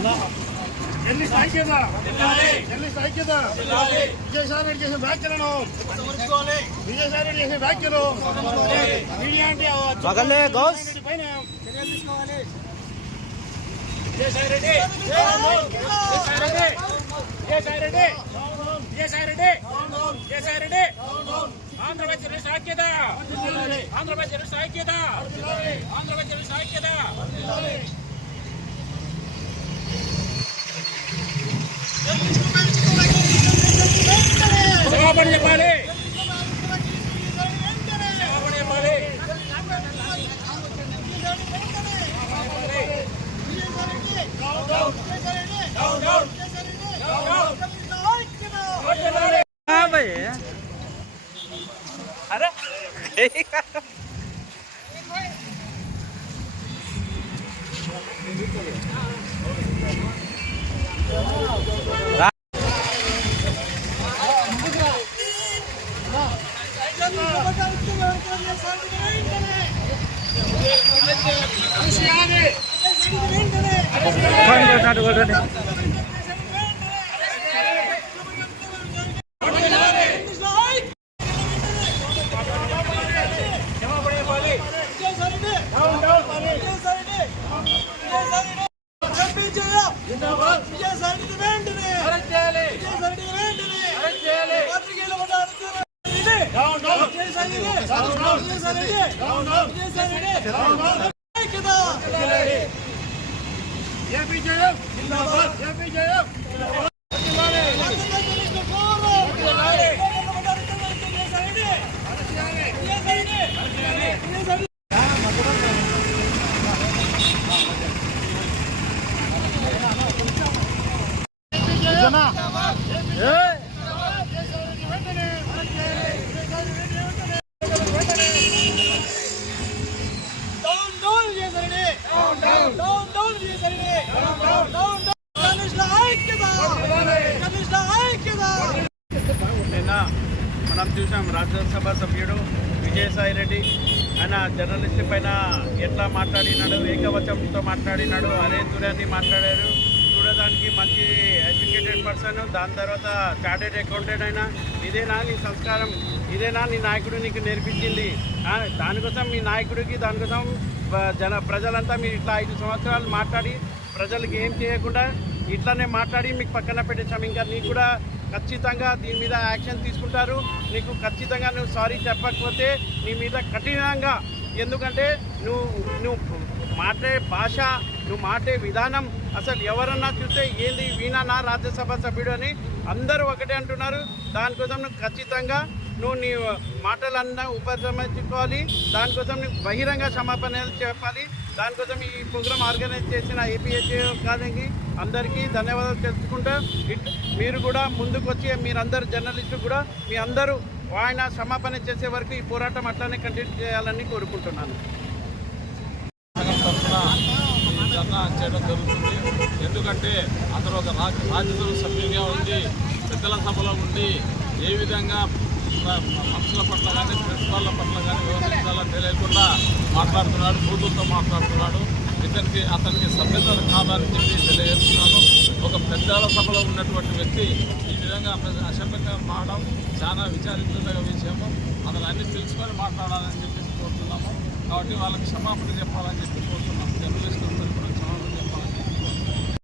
Journalist ఐక్యత, journalist ఐక్యత. విజయసాయి రెడ్డి చేసిన వ్యాఖ్యలను, విజయసాయి రెడ్డి చేసిన వ్యాఖ్యలు మీడియా అంటే పైన చర్యలు తీసుకోవాలి. విజయసాయి రెడ్డి, విజయసాయి రెడ్డి, విజయసాయి రెడ్డి, విజయసాయి రెడ్డి. ఆంధ్రప్రదేశ్ జర్నలిస్ట్ ఐక్యత, ఆంధ్రప్రదేశ్ జర్నలిస్ట్ ఐక్యత, ఆంధ్రప్రదేశ్ జర్నలిస్ట్ ఐక్యత. క్షమాపణ చెప్పాలి, క్షమాపణ చెప్పాలి. अरे నిన్న మనం చూసాం రాజ్యసభ సభ్యుడు విజయసాయి రెడ్డి ఆయన జర్నలిస్ట్ పైన ఎట్లా మాట్లాడినాడు, ఏకవచనంతో మాట్లాడినాడు, అరే తురాన్ని మాట్లాడారు. చూడడానికి మంచి ఎడ్యుకేటెడ్ పర్సన్, దాని తర్వాత చార్టెడ్ అకౌంటెంట్ అయినా. ఇదేనా నీ సంస్కారం, ఇదేనా నీ నాయకుడు నీకు నేర్పించింది? దానికోసం మీ నాయకుడికి, దానికోసం ప్రజలంతా మీరు ఇట్లా 5 సంవత్సరాలు మాట్లాడి ప్రజలకు ఏం చేయకుండా ఇట్లానే మాట్లాడి మీకు పక్కన పెట్టేసాం. ఇంకా నీకు కూడా ఖచ్చితంగా దీని మీద యాక్షన్ తీసుకుంటారు. నీకు ఖచ్చితంగా నువ్వు సారీ చెప్పకపోతే నీ మీద కఠినంగా, ఎందుకంటే నువ్వు మాట్లాడే భాష, నువ్వు మాట్లాడే విధానం అసలు ఎవరన్నా చూస్తే ఏంది వీణా రాజ్యసభ సభ్యుడు అని అందరూ ఒకటే అంటున్నారు. దానికోసం నువ్వు ఖచ్చితంగా నీ మాటలన్నా ఉపసంహరించుకోవాలి. దానికోసం నువ్వు బహిరంగ క్షమాపణలు చెప్పాలి. దానికోసం ఈ ప్రోగ్రాం ఆర్గనైజ్ చేసిన ఏపీహెచ్ఏ గారికి అందరికీ ధన్యవాదాలు తెలుసుకుంటూ, మీరు కూడా ముందుకు వచ్చి మీరందరూ జర్నలిస్టు కూడా మీ అందరూ ఆయన క్షమాపణ చేసే వరకు ఈ పోరాటం అట్లానే కంటిన్యూ చేయాలని కోరుకుంటున్నాను. ధర్నా చేయడం జరుగుతుంది. ఎందుకంటే అతను ఒక రాజ్యసభ సభ్యులుగా ఉండి పెద్దల సభలో ఉండి ఏ విధంగా మనుషుల పట్ల కానీ ప్రిన్సిపాల్ల పట్ల కానీ వ్యవహరించాలని తెలియకుండా మాట్లాడుతున్నాడు, బూతులతో మాట్లాడుతున్నాడు. అతనికి సభ్యతలు కాదని చెప్పి తెలియజేస్తున్నాను. ఒక పెద్దల సభలో ఉన్నటువంటి వ్యక్తి ఈ విధంగా అసభ్యంగా మారడం చాలా విచారించదగ్గ విషయము. అతను అన్ని పిలుచుకొని మాట్లాడాలని చెప్పేసి కోరుతున్నాము. కాబట్టి వాళ్ళకి క్షమాపణ చెప్పాలని చెప్పి కోరుతున్నాము. జర్నలిస్టులు